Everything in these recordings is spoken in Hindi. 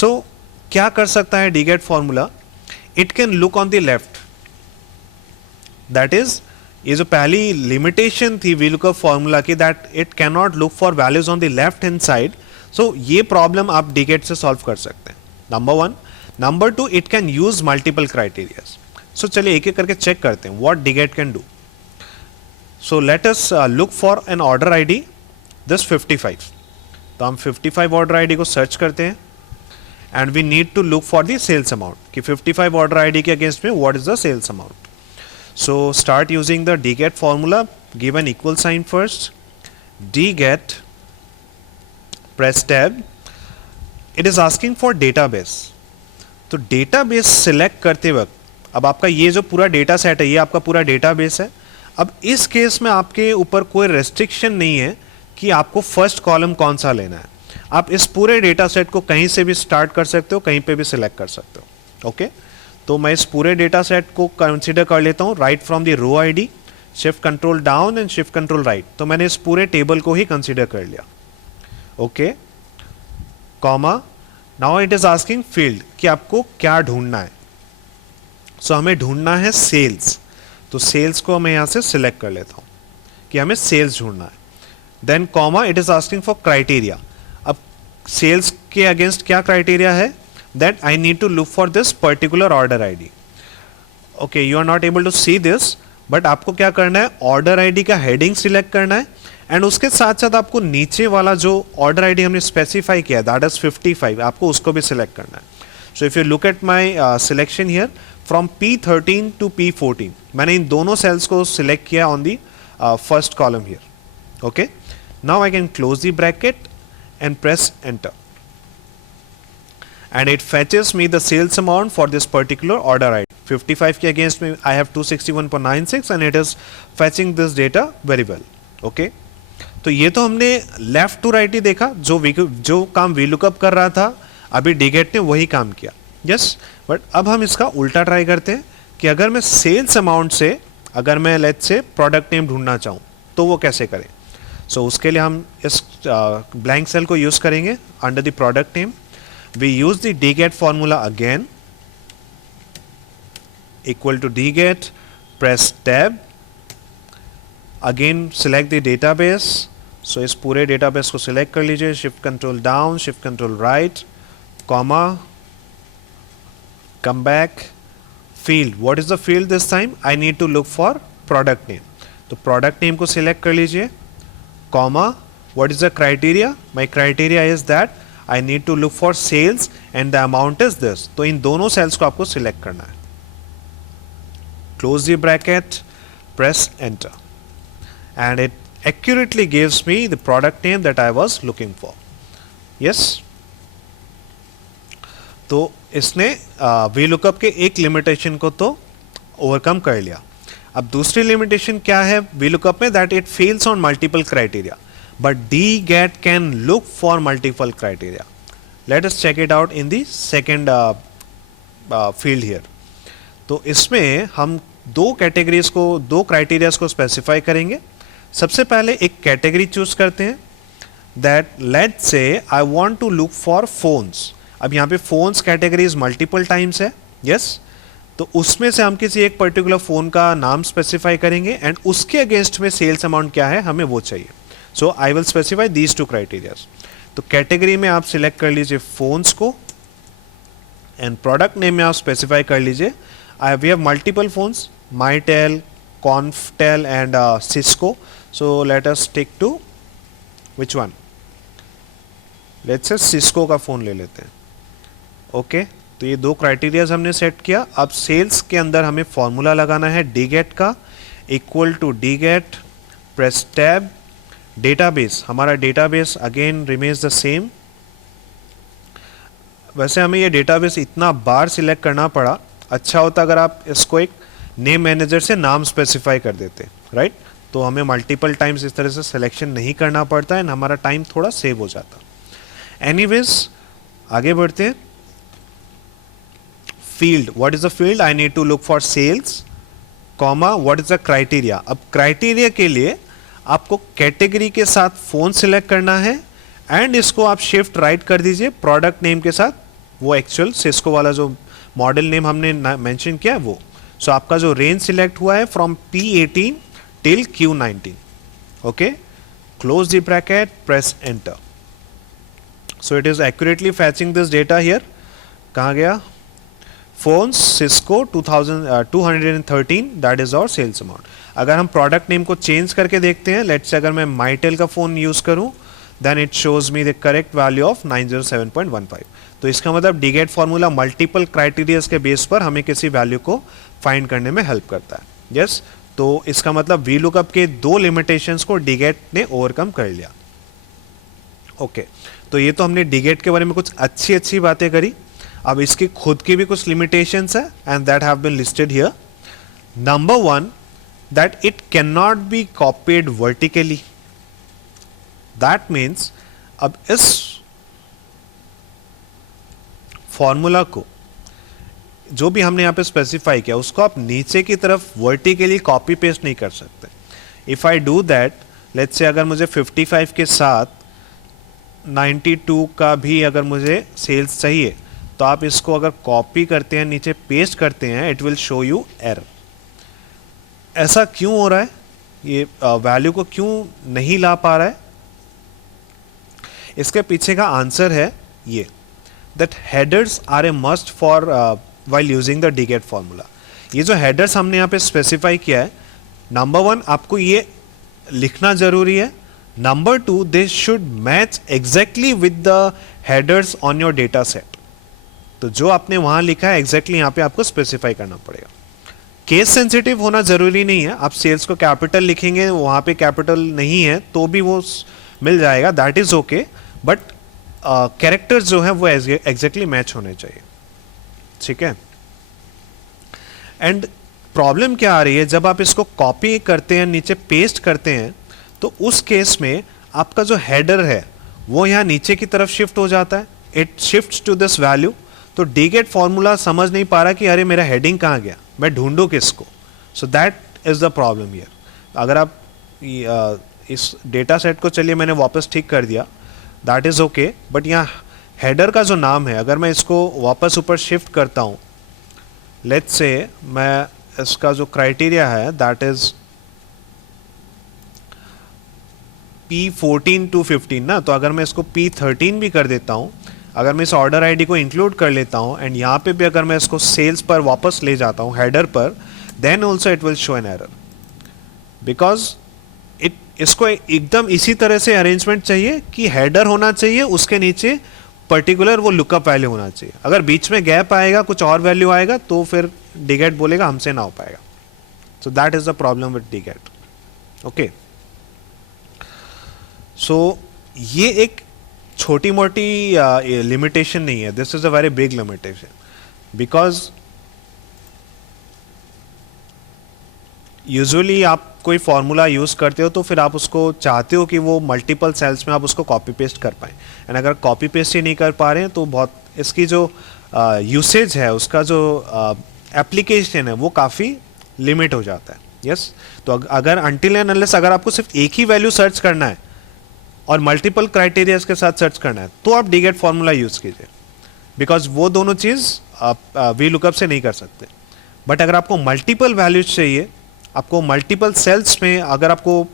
सो क्या कर सकता है DGET formula, it can look on the left, that is ये जो पहली लिमिटेशन थी वीलुकअप फॉर्मूला की, that it can not look for values on the left hand side. So ये प्रॉब्लम आप डीगेट से सॉल्व कर सकते हैं, number one. Number two, it can use multiple criterias. So चलिए एक एक करके चेक करते हैं what DGET can do. So let us look for an order ID this 55. तो हम 55 ऑर्डर आईडी को सर्च करते हैं and we need to look for the sales amount कि 55 ऑर्डर आईडी के अगेंस्ट में what is the sales amount. So start using the dget formula, give an equal sign first, dget, press tab. It is asking for database. तो database select करते वक्त अब आपका ये जो पूरा डेटा सेट है ये आपका पूरा डेटाबेस है. अब इस केस में आपके ऊपर कोई रेस्ट्रिक्शन नहीं है कि आपको फर्स्ट कॉलम कौन सा लेना है. आप इस पूरे डेटा सेट को कहीं से भी स्टार्ट कर सकते हो, कहीं पे भी सिलेक्ट कर सकते हो. ओके तो मैं इस पूरे डेटा सेट को कंसीडर कर लेता हूँ right from the row ID, shift control down and shift control right. तो मैंने इस पूरे टेबल को ही कंसीडर कर लिया. Okay comma, now it is asking field कि आपको क्या ढूंढना है. सो हमें ढूंढना है सेल्स. तो सेल्स को मैं यहाँ से सिलेक्ट कर लेता हूँ कि हमें सेल्स ढूंढना है. Then comma, it is asking for criteria. अब सेल्स के अगेंस्ट क्या क्राइटेरिया है, that I need to look for this particular order ID. Okay, you are not able to see this, but आपको क्या करना है, order ID का heading select करना है एंड उसके साथ साथ आपको नीचे वाला जो order ID हमने specify किया that is 55, आपको उसको भी select करना है. So if you look at my selection here from P13 to P14, मैंने इन दोनों cells को select किया on the first column here. Okay, now I can close the bracket and press enter. And it fetches me the sales amount for this particular order ID. 55 के against में I have 261.96 and it is fetching this data very well. Okay? तो ये तो हमने लेफ्ट टू राइट ही देखा, जो काम VLOOKUP कर रहा था अभी डीगेट ने वही काम किया. यस, बट अब हम इसका उल्टा ट्राई करते हैं कि अगर मैं सेल्स अमाउंट से अगर मैं लेट्स से प्रोडक्ट नेम ढूंढना चाहूँ तो वो कैसे करें. सो उसके लिए हम इस ब्लैंक सेल को यूज करेंगे under the product name. We use the dget formula again, equal to dget, press tab, again select the database. So इस पूरे database को select कर लीजिए, shift control down, shift control right, comma, come back, field. What is the field this time? I need to look for product name. तो product name को select कर लीजिए, comma, what is the criteria? My criteria is that I need to look for sales and the amount is this. तो इन दोनों सेल्स को आपको सिलेक्ट करना है. Close the bracket, press enter, and it accurately gives me the product name that I was looking for. Yes. तो इसने VLOOKUP के एक लिमिटेशन को तो ओवरकम कर लिया. अब दूसरी लिमिटेशन क्या है VLOOKUP में, that it fails on multiple criteria. But dget can look for multiple criteria. Let us check it out in the second field here. तो इसमें हम दो क्राइटेरियाज को स्पेसिफाई करेंगे. सबसे पहले एक कैटेगरी चूज करते हैं, that let's say I want to look for phones. अब यहाँ पे फोन्स कैटेगरीज मल्टीपल टाइम्स है. यस, तो उसमें से हम किसी एक पर्टिकुलर फोन का नाम स्पेसिफाई करेंगे एंड उसके अगेंस्ट में सेल्स अमाउंट क्या है हमें वो चाहिए. So I will specify these two criterias. तो कैटेगरी में आप सिलेक्ट कर लीजिए फोन्स को एंड प्रोडक्ट नेम में आप स्पेसिफाई कर लीजिए we have multiple phones, Mitel, Konftel and Cisco. So let us stick to which one, let's say Cisco का फोन ले लेते हैं. ओके तो ये दो क्राइटेरियाज हमने सेट किया. अब सेल्स के अंदर हमें फॉर्मूला लगाना है डीगेट का, equal to DGET, press tab. Database, हमारा database again remains the same. वैसे हमें ये डेटाबेस इतना बार सिलेक्ट करना पड़ा, अच्छा होता अगर आप इसको एक नेम मैनेजर से नाम स्पेसिफाई कर देते, राइट. तो हमें मल्टीपल टाइम्स इस तरह से सिलेक्शन नहीं करना पड़ता एंड हमारा टाइम थोड़ा सेव हो जाता. एनीवेज आगे बढ़ते हैं. Field, what is the field? I need to look for sales, comma, what is the criteria. अब क्राइटेरिया के लिए आपको कैटेगरी के साथ फोन सिलेक्ट करना है एंड इसको आप शिफ्ट राइट कर दीजिए प्रोडक्ट नेम के साथ वो एक्चुअल सिस्को वाला जो मॉडल नेम हमने मेंशन किया है वो. सो आपका जो रेंज सिलेक्ट हुआ है from P18 till Q19. Okay, close the bracket, press enter. So it is accurately fetching this data here. कहाँ गया? Phones Cisco 213, that is our sales amount. अगर हम प्रोडक्ट नेम को चेंज करके देखते हैं, लेट्स से अगर मैं माइटेल का फोन यूज करूं, then it shows me the correct value of 907.15. तो इसका मतलब डीगेट फॉर्मूला मल्टीपल क्राइटेरियाज के बेस पर हमें किसी वैल्यू को फाइंड करने में हेल्प करता है. यस, तो इसका मतलब वी लुकअप के दो लिमिटेशंस को डीगेट ने ओवरकम कर लिया. ओके, तो ये तो हमने डीगेट के बारे में कुछ अच्छी अच्छी बातें करी. अब इसकी खुद की भी कुछ लिमिटेशंस है and that have been listed here. Number 1, that it can not be copied vertically. That means अब इस फॉर्मूला को जो भी हमने यहां पे स्पेसिफाई किया उसको आप नीचे की तरफ वर्टिकली कॉपी पेस्ट नहीं कर सकते. If I do that, let's से अगर मुझे 55 के साथ 92 का भी अगर मुझे सेल्स चाहिए, तो आप इसको अगर कॉपी करते हैं, नीचे पेस्ट करते हैं, it will show you error. ऐसा क्यों हो रहा है? ये वैल्यू को क्यों नहीं ला पा रहा है? इसके पीछे का आंसर है ये, that headers are a must for while using the DGET formula. ये जो हेडर्स हमने यहाँ पे स्पेसिफाई किया है, नंबर 1 आपको ये लिखना जरूरी है. Number 2, they should match exactly with the headers on your data set. तो जो आपने वहां लिखा है एग्जैक्टली यहाँ पे आपको स्पेसिफाई करना पड़ेगा. केस सेंसिटिव होना जरूरी नहीं है. आप सेल्स को कैपिटल लिखेंगे, वहां पे कैपिटल नहीं है तो भी वो मिल जाएगा, that is okay. But characters जो है वो एग्जैक्टली मैच होने चाहिए. ठीक है. एंड प्रॉब्लम क्या आ रही है, जब आप इसको कॉपी करते हैं, नीचे पेस्ट करते हैं, तो उस केस में आपका जो हेडर है वो यहाँ नीचे की तरफ शिफ्ट हो जाता है. It shifts to this value. तो डीगेट फॉर्मूला समझ नहीं पा रहा कि अरे मेरा हेडिंग कहाँ गया, मैं ढूंढूं किसको. सो that is the problem here. अगर आप इस डेटा सेट को, चलिए मैंने वापस ठीक कर दिया, दैट इज ओके. बट यहाँ हेडर का जो नाम है, अगर मैं इसको वापस ऊपर शिफ्ट करता हूँ, लेट्स से मैं इसका जो क्राइटेरिया है दैट इज P14 to 15 ना, तो अगर मैं इसको P13 भी कर देता हूँ, अगर मैं इस ऑर्डर आईडी को इंक्लूड कर लेता हूँ एंड यहाँ पे भी अगर मैं इसको सेल्स पर वापस ले जाता हूँ हेडर पर, then also it will show an error. Because इसको एकदम इसी तरह से अरेंजमेंट चाहिए कि हेडर होना चाहिए, उसके नीचे पर्टिकुलर वो लुकअप वैल्यू होना चाहिए. अगर बीच में गैप आएगा, कुछ और वैल्यू आएगा, तो फिर डीगेट बोलेगा हमसे ना हो पाएगा. So that is the problem with DGET. Okay, so ये एक छोटी मोटी लिमिटेशन नहीं है, this is a very big limitation. Because usually आप कोई फॉर्मूला यूज करते हो तो फिर आप उसको चाहते हो कि वो मल्टीपल सेल्स में आप उसको कॉपी पेस्ट कर पाएं. एंड अगर कॉपी पेस्ट ही नहीं कर पा रहे हैं तो बहुत इसकी जो यूसेज है, उसका जो एप्लीकेशन है वो काफ़ी लिमिट हो जाता है. यस, तो अगर अनटिल एंड अनलेस अगर आपको सिर्फ एक ही वैल्यू सर्च करना है और मल्टीपल क्राइटेरियाज के साथ सर्च करना है, तो आप डीगेट फॉर्मूला यूज कीजिए. बिकॉज वो दोनों चीज़ आप वी लुकअप से नहीं कर सकते. बट अगर आपको मल्टीपल वैल्यूज चाहिए, आपको मल्टीपल सेल्स में अगर आपको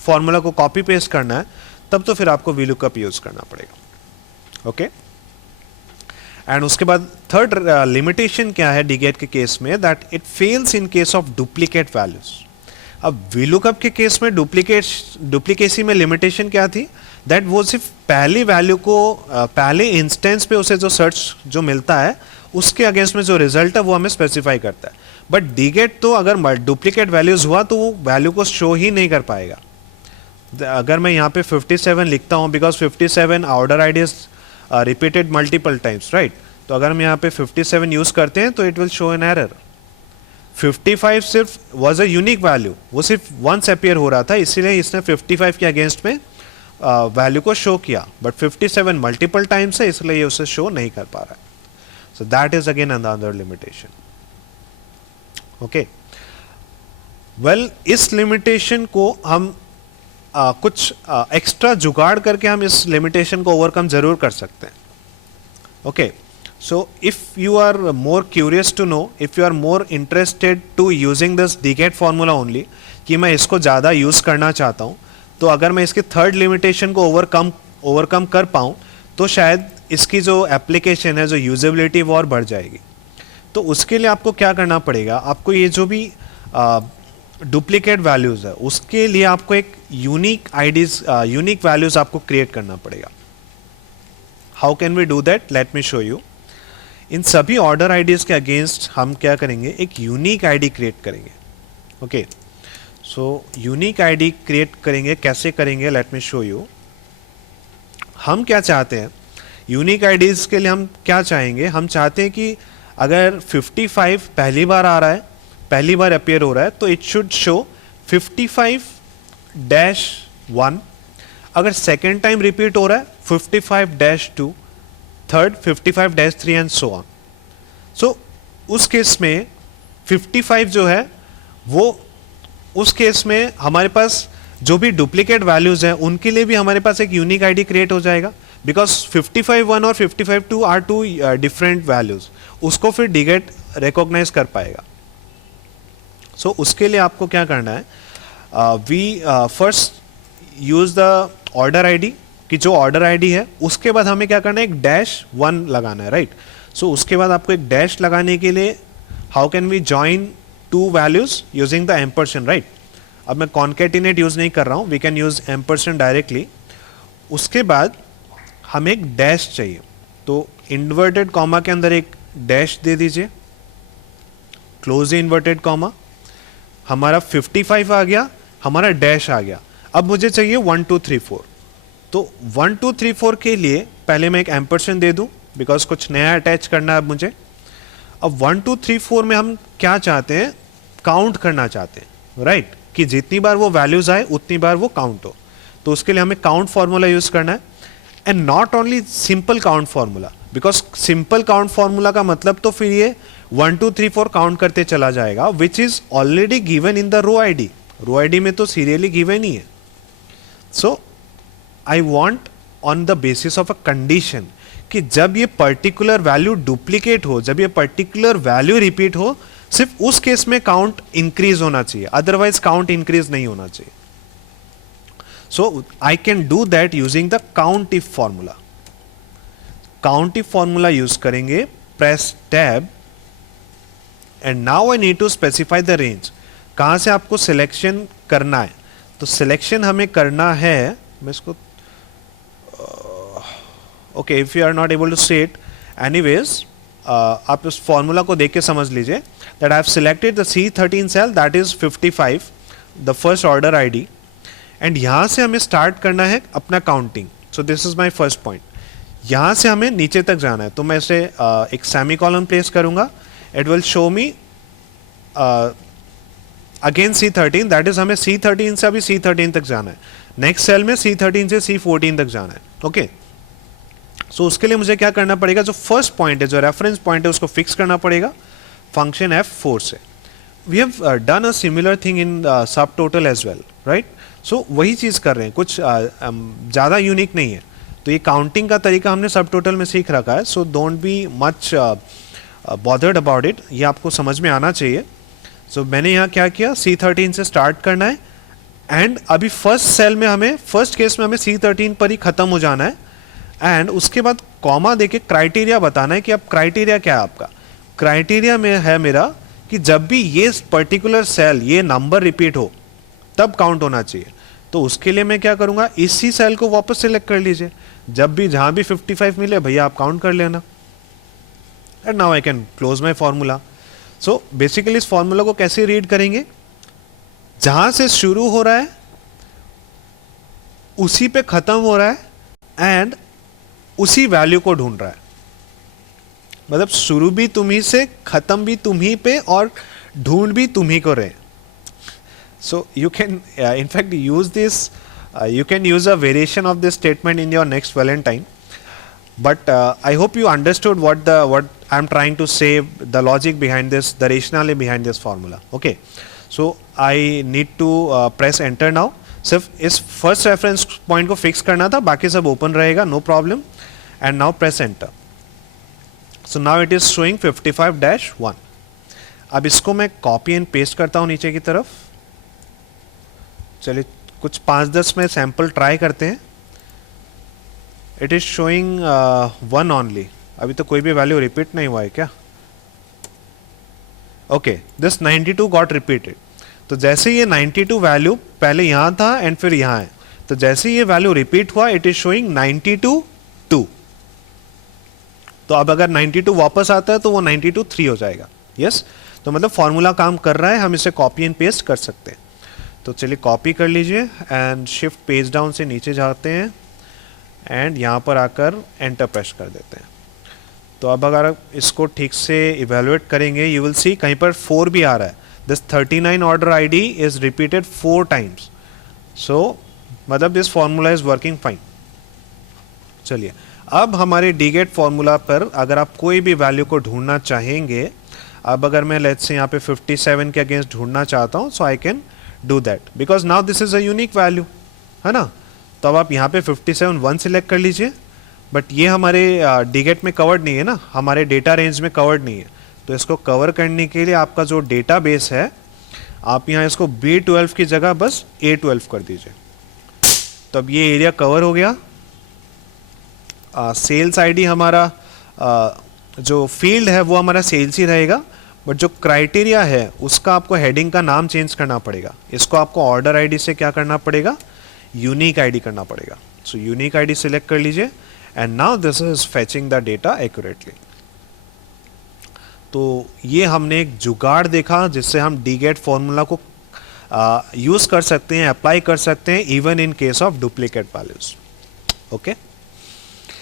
फॉर्मूला को कॉपी पेस्ट करना है, तब तो फिर आपको वी लुकअप यूज करना पड़ेगा. ओके, एंड उसके बाद थर्ड लिमिटेशन क्या है डीगेट के केस में, that it fails in case of duplicate values. अब वी लुकअप के केस में डुप्लीकेसी में लिमिटेशन क्या थी, दैट वो सिर्फ पहली वैल्यू को पहले इंस्टेंस पे उसे जो सर्च जो मिलता है उसके अगेंस्ट में जो रिजल्ट है वो हमें स्पेसिफाई करता है. बट डीगेट तो अगर डुप्लीकेट वैल्यूज हुआ तो वो वैल्यू को शो ही नहीं कर पाएगा. अगर मैं यहाँ पे 57 लिखता हूँ, because 57 order ID is repeated multiple times, right. तो अगर हम यहाँ पे 57 यूज करते हैं तो it will show an error. 55 सिर्फ वॉज अ यूनिक वैल्यू, वो सिर्फ वंस अपीयर हो रहा था, इसीलिए इसने 55 के अगेंस्ट में वैल्यू को शो किया. बट 57 मल्टीपल टाइम्स है, इसलिए ये उसे शो नहीं कर पा रहा है. सो that is again another limitation. Okay, well इस लिमिटेशन को हम कुछ एक्स्ट्रा जुगाड़ करके हम इस लिमिटेशन को ओवरकम जरूर कर सकते हैं. Okay, So if you are more curious to know, if you are more interested to using this DCAT formula only, कि मैं इसको ज़्यादा यूज़ करना चाहता हूँ, तो अगर मैं इसके थर्ड लिमिटेशन को ओवरकम कर पाऊँ तो शायद इसकी जो एप्लीकेशन है, जो यूजेबिलिटी वो और बढ़ जाएगी। तो उसके लिए आपको क्या करना पड़ेगा, आपको ये जो भी डुप्लीकेट वैल्यूज़ है उसके लिए आपको एक यूनिक आईडीज, यूनिक वैल्यूज़ आपको क्रिएट करना पड़ेगा। How can we do that, let me show you. इन सभी ऑर्डर आईडीज के अगेंस्ट हम क्या करेंगे, एक यूनिक आईडी क्रिएट करेंगे। Okay, so unique ID create करेंगे, कैसे करेंगे, लेट मी शो यू। हम क्या चाहते हैं यूनिक आईडीज के लिए, हम क्या चाहेंगे, हम चाहते हैं कि अगर 55 पहली बार आ रहा है, पहली बार अपीयर हो रहा है, तो इट शुड शो 55-1। अगर सेकेंड टाइम रिपीट हो रहा है 55-2, थर्ड 55-3 एंड सो ऑन। सो उस केस में 55 जो है वो, उस केस में हमारे पास जो भी डुप्लीकेट वैल्यूज हैं उनके लिए भी हमारे पास एक यूनिक आईडी क्रिएट हो जाएगा, बिकॉज 55-1 और 55-2 आर टू डिफरेंट वैल्यूज, उसको फिर डीगेट रिकॉग्नाइज कर पाएगा। सो उसके लिए आपको क्या करना है, we first use the order ID, कि जो ऑर्डर आईडी है उसके बाद हमें क्या करना है, एक -1 लगाना है, राइट। सो उसके बाद आपको एक डैश लगाने के लिए how can we join two values using the ampersand, right. अब मैं कॉन्केटिनेट यूज नहीं कर रहा हूँ, we can use ampersand directly. उसके बाद हमें एक डैश चाहिए, तो इन्वर्टेड कॉमा के अंदर एक डैश दे दीजिए, क्लोज इन्वर्टेड कॉमा, हमारा 55 आ गया, हमारा डैश आ गया। अब मुझे चाहिए 1 2 3 4, तो 1 2 3 4 के लिए पहले मैं एक एम्परसेंड दे दूं, बिकॉज कुछ नया अटैच करना है अब मुझे। अब 1 2 3 4 में हम क्या चाहते हैं, काउंट करना चाहते हैं, राइट, कि जितनी बार वो वैल्यूज आए उतनी बार वो काउंट हो। तो उसके लिए हमें काउंट फॉर्मूला यूज करना है, and not only simple count formula, because simple count formula का मतलब तो फिर ये 1 2 3 4 काउंट करते चला जाएगा, which is already given in the row ID. Row ID में तो सीरियली गिवन ही है। So I want on the basis of a condition कि जब ये पर्टिकुलर वैल्यू डुप्लीकेट हो, जब ये पर्टिकुलर वैल्यू रिपीट हो, सिर्फ उस केस में काउंट इंक्रीज होना चाहिए, अदरवाइज काउंट इंक्रीज नहीं होना चाहिए। So I can do that using the COUNTIF formula. COUNTIF formula use करेंगे, press tab, and now I need to specify the range, कहां से आपको सिलेक्शन करना है। तो सिलेक्शन हमें करना है, मैं इसको okay, if you are not able to see it, anyways आप इस फॉर्मूला को देख के समझ लीजिए that I have selected the C13 cell, that is 55, the first order ID, and यहां से हमें स्टार्ट करना है अपना counting. So this is my first point, यहां से हमें नीचे तक जाना है। तो मैं इसे एक सेमी कॉलम प्लेस करूंगा, it will show me again C13, that is हमें C13 से अभी C13 तक जाना है, नेक्स्ट सेल में C13 से C14 तक जाना है। ओके, सो उसके लिए मुझे क्या करना पड़ेगा, जो फर्स्ट पॉइंट है, जो रेफरेंस पॉइंट है, उसको फिक्स करना पड़ेगा फंक्शन F4 से। We have done a similar thing in sub total as well, right. So वही चीज़ कर रहे हैं, कुछ ज़्यादा यूनिक नहीं है। तो ये काउंटिंग का तरीका हमने सब टोटल में सीख रखा है, so don't be much bothered about it, ये आपको समझ में आना चाहिए। सो मैंने यहाँ क्या किया, C13 से स्टार्ट करना है, एंड अभी फर्स्ट सेल में हमें, फर्स्ट केस में हमें C13 पर ही ख़त्म हो जाना है, एंड उसके बाद कॉमा देके क्राइटेरिया बताना है कि अब क्राइटेरिया क्या है आपका। क्राइटेरिया में है मेरा कि जब भी ये पर्टिकुलर सेल, ये नंबर रिपीट हो, तब काउंट होना चाहिए। तो उसके लिए मैं क्या करूँगा, इसी सेल को वापस सिलेक्ट कर लीजिए, जब भी जहाँ भी 55 मिले भैया आप काउंट कर लेना, and now I can close my formula. So basically इस फॉर्मूला को कैसे रीड करेंगे, जहां से शुरू हो रहा है उसी पे खत्म हो रहा है, एंड उसी वैल्यू को ढूंढ रहा है। मतलब शुरू भी तुम्ही से, खत्म भी तुम्ही पे, और ढूंढ भी तुम्ही को रहे। So you can in fact use this, you can use a variation of this statement in your next Valentine, but I hope you understood what I'm trying to say, the logic behind this, the rationale behind this formula. Okay, so I need to press enter now. सिर्फ इस फर्स्ट रेफरेंस पॉइंट को फिक्स करना था, बाकी सब ओपन रहेगा, no problem. And now press enter, so now it is showing 55-1। अब इसको मैं कॉपी एंड पेस्ट करता हूं नीचे की तरफ। चलिए कुछ 5-10 में सैंपल ट्राई करते हैं। इट इज शोइंग 1 ओनली, अभी तो कोई भी वैल्यू रिपीट नहीं हुआ है क्या? Okay, this 92 got repeated. तो जैसे ये 92 वैल्यू पहले यहां था एंड फिर यहां है, तो जैसे ये वैल्यू रिपीट हुआ इट इज शोइंग 92-2। तो अब अगर 92 वापस आता है तो वो 92-3 हो जाएगा। यस, तो मतलब फॉर्मूला काम कर रहा है, हम इसे कॉपी एंड पेस्ट कर सकते हैं। तो चलिए कॉपी कर लीजिए एंड शिफ्ट पेज डाउन से नीचे जाते हैं एंड यहाँ पर आकर एंटर प्रेस कर देते हैं। तो अब अगर आप इसको ठीक से इवेलुएट करेंगे यू विल सी कहीं पर 4 भी आ रहा है। This 39 order ID is repeated 4 times. So मतलब this formula is working fine. चलिए अब हमारे डीगेट फॉर्मूला पर अगर आप कोई भी वैल्यू को ढूंढना चाहेंगे, अब अगर मैं लेट्स से यहाँ पे 57 के अगेंस्ट ढूंढना चाहता हूँ, so I can do that because now this is a unique value, है ना। तो अब आप यहाँ पे 57-1 सिलेक्ट कर लीजिए, बट ये हमारे डीगेट में कवर्ड नहीं है ना, हमारे डेटा रेंज में कवर्ड नहीं है। तो इसको कवर करने के लिए आपका जो डेटा बेस है, आप यहाँ इसको B12 की जगह बस A12 कर दीजिए। तो अब ये एरिया कवर हो गया। सेल्स आईडी हमारा जो फील्ड है वो हमारा सेल्स ही रहेगा, बट जो क्राइटेरिया है उसका आपको हेडिंग का नाम चेंज करना पड़ेगा। इसको आपको ऑर्डर आईडी से क्या करना पड़ेगा, यूनिक आईडी करना पड़ेगा। सो यूनिक आईडी सिलेक्ट कर लीजिए and now this is fetching the data accurately. तो ये हमने एक जुगाड़ देखा जिससे हम डीगेट फॉर्मूला को यूज कर सकते हैं, अप्लाई कर सकते हैं even in case of duplicate values. Okay.